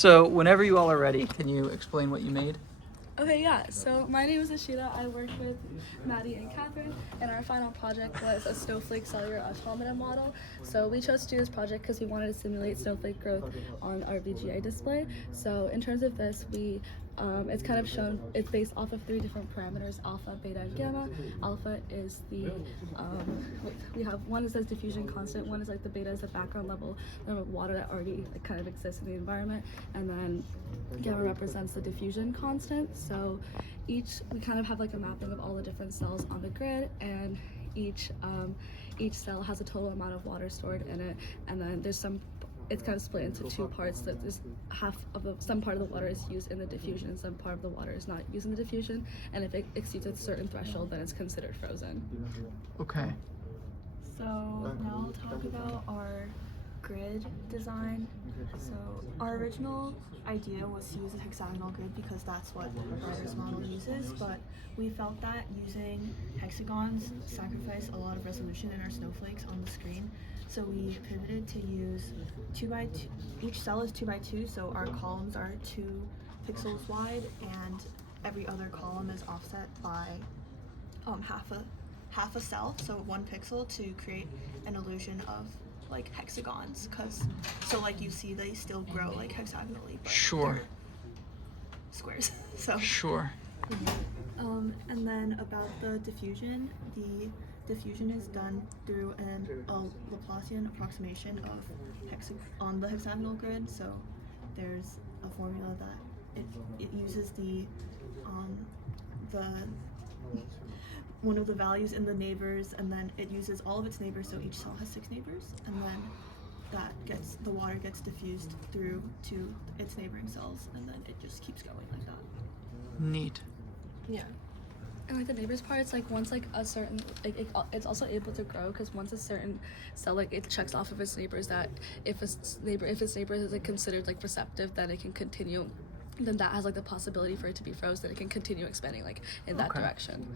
So whenever you all are ready, can you explain what you made? Okay, yeah. So my name is Eshita. I work with Maddie and Katherine, and our final project was a Snowflake cellular automata model. So we chose to do this project because we wanted to simulate snowflake growth on our VGA display. So in terms of this, it's kind of shown, it's based off of 3 different parameters, alpha, beta, and gamma. Alpha is the, we have one that says diffusion constant, one is like the beta is the background level of water that already like kind of exists in the environment, and then gamma represents the diffusion constant. So we kind of have like a mapping of all the different cells on the grid, and each cell has a total amount of water stored in it, and then it's kind of split into 2 parts. That there's some part of the water is used in the diffusion, and some part of the water is not used in the diffusion. And if it exceeds a certain threshold, then it's considered frozen. Okay. So now I'll talk about our grid design. So our original idea was to use a hexagonal grid because that's what Ryder's model uses, but we felt that using hexagons sacrificed a lot of resolution in our snowflakes on the screen. So we pivoted to use 2x2. Each cell is 2x2, so our columns are 2 pixels wide, and every other column is offset by half a cell, so 1 pixel, to create an illusion of like hexagons, so like you see they still grow like hexagonally, but Sure. Squares. So Sure. And then about the diffusion is done through a Laplacian approximation of on the hexagonal grid. So there's a formula that it uses the one of the values in the neighbors, and then it uses all of its neighbors, so each cell has 6 neighbors, and then the water gets diffused through to its neighboring cells, and then it just keeps going like that. Neat. Yeah. And like the neighbors part, it's like once like a certain, like it's also able to grow because once a certain cell, like it checks off of its neighbors that if its neighbor is like considered like receptive, then it can continue. Then that has like the possibility for it to be frozen. It can continue expanding like in that direction.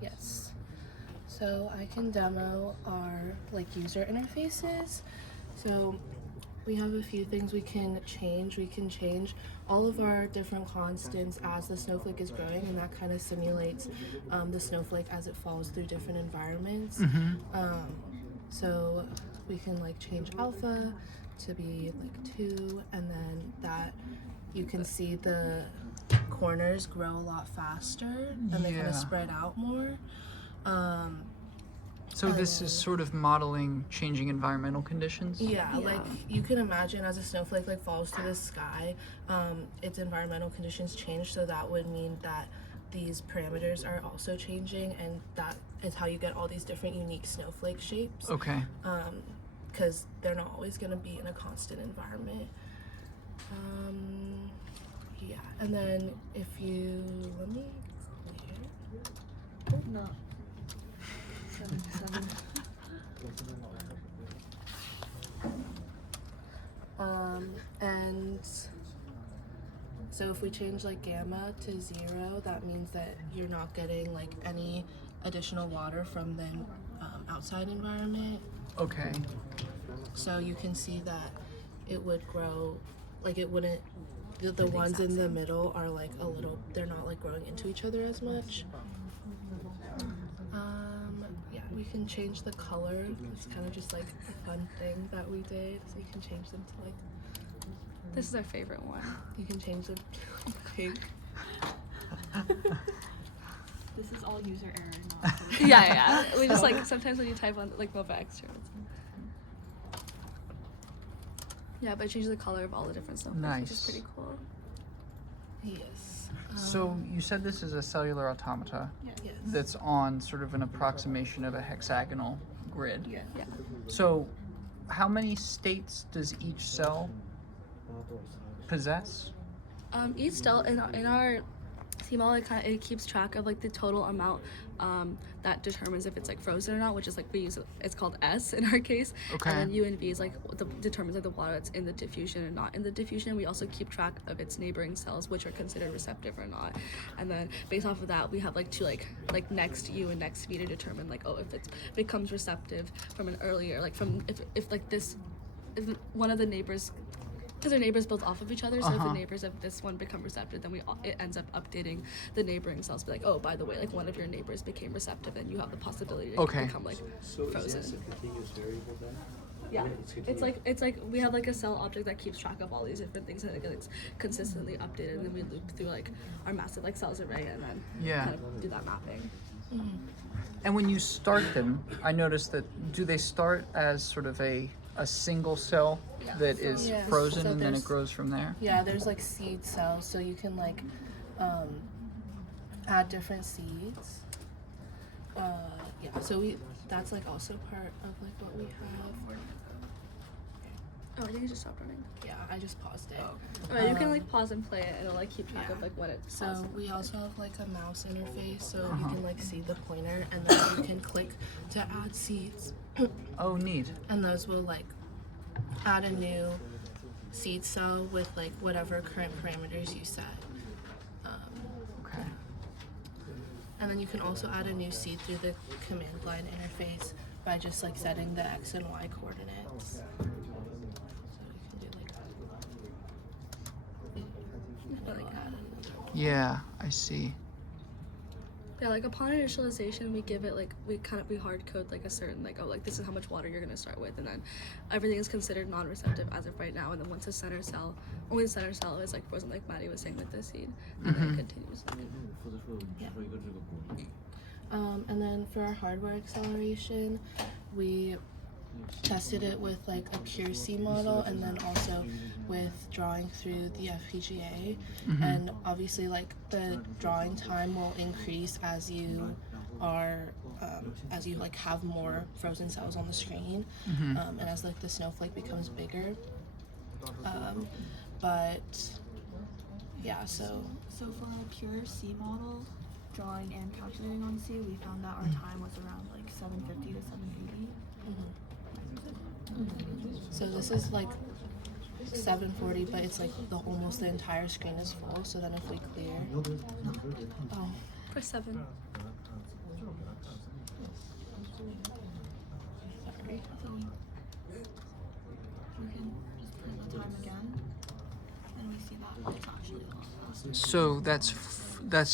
Yes. So I can demo our like user interfaces. So we have a few things we can change. We can change all of our different constants as the snowflake is growing, and that kind of simulates the snowflake as it falls through different environments. So we can like change alpha to be like 2, and then that you can see the corners grow a lot faster and they kind of spread out more. So this is sort of modeling changing environmental conditions? Yeah, like you can imagine as a snowflake like falls to the sky, its environmental conditions change, so that would mean that these parameters are also changing, and that is how you get all these different unique snowflake shapes. Okay. Because they're not always going to be in a constant environment. Yeah, and then if you, let me clear. No. 7. And so if we change like gamma to 0, that means that you're not getting like any additional water from the outside environment. Okay. So you can see that it would grow, like it wouldn't, the ones in the middle are like a little, they're not like growing into each other as much. Yeah, we can change the color. It's kind of just like a fun thing that we did. So you can change them to like, This is our favorite one. you can change them to pink. This is all user error, not yeah. We just like sometimes when you type on like Mova Extra. Yeah, but it changes the color of all the different stuff. Nice. Which is pretty cool. Yes. So you said this is a cellular automata Yes. that's on sort of an approximation of a hexagonal grid. Yeah. So how many states does each cell possess? Each cell in our CML, it keeps track of like the total amount that determines if it's like frozen or not, which is like it's called S in our case. Okay. And then U and V is like determines like the water that's in the diffusion and not in the diffusion. We also keep track of its neighboring cells, which are considered receptive or not. And then based off of that, we have like 2 like next U and next V to determine like, oh, if it becomes receptive from an earlier, like from if one of the neighbors because our neighbors build off of each other. So if Uh-huh. the neighbors of this one become receptive, then it ends up updating the neighboring cells. Be like, oh, by the way, like one of your neighbors became receptive, and you have the possibility to Okay. become like So frozen. is this a continuous variable then? Yeah, continuous. it's like we have like a cell object that keeps track of all these different things and it gets consistently updated, and then we loop through like our massive like cells array and then Yeah. kind of do that mapping. And when you start them, I noticed that do they start as sort of a single cell Yeah. that is Yeah. frozen So and then it there's- grows from there? Yeah, there's like seed cells, so you can like add different seeds. Yeah, so that's like also part of like what we have. Oh, I think it just stopped running. Yeah, I just paused it. You can like pause and play it, and it'll like keep track of like when it's So paused. we also have like a mouse interface, so you can like see the pointer, and then you can click to add seeds, Oh, neat. and those will like add a new seed cell with like whatever current parameters you set. Okay. And then you can also add a new seed through the command line interface by just like setting the X and Y coordinates. So you can do like, and then add another one. Yeah, I see. Yeah, like upon initialization, we give it like we hard code like a certain like, oh, like this is how much water you're gonna start with, and then everything is considered non-receptive as of right now, and then once the center cell, only the center cell is like frozen, like Maddie was saying with the seed, and then it continues. Yeah. And then for our hardware acceleration, we tested it with like a pure C model, and then also with drawing through the FPGA. And obviously like the drawing time will increase as you are as you like have more frozen cells on the screen, and as like the snowflake becomes bigger. But yeah, so So for a pure C model, drawing and calculating on C, we found that our time was around like 750 to 780. So this is like 740, but it's like almost the entire screen is full. So then if we clear, oh, Press 7. sorry. So we can just put in the time again, and we see that it's actually a lot faster. So that's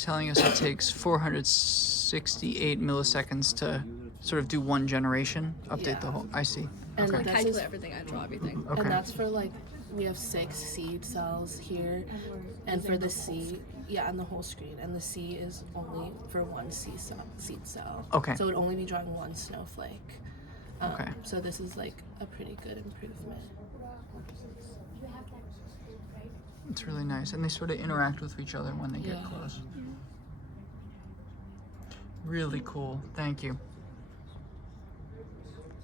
telling us it takes 468 milliseconds to sort of do one generation, update Yeah. the whole. I see. And Okay. I that's calculate just- everything, I draw everything. Okay. And that's for like we have 6 seed cells here, and for the C, yeah, and the whole screen, and the C is only for one seed cell. Okay. So it would only be drawing one snowflake. Okay. So this is like a pretty good improvement. It's really nice, and they sort of interact with each other when they get Yeah. close. Really cool. Thank you.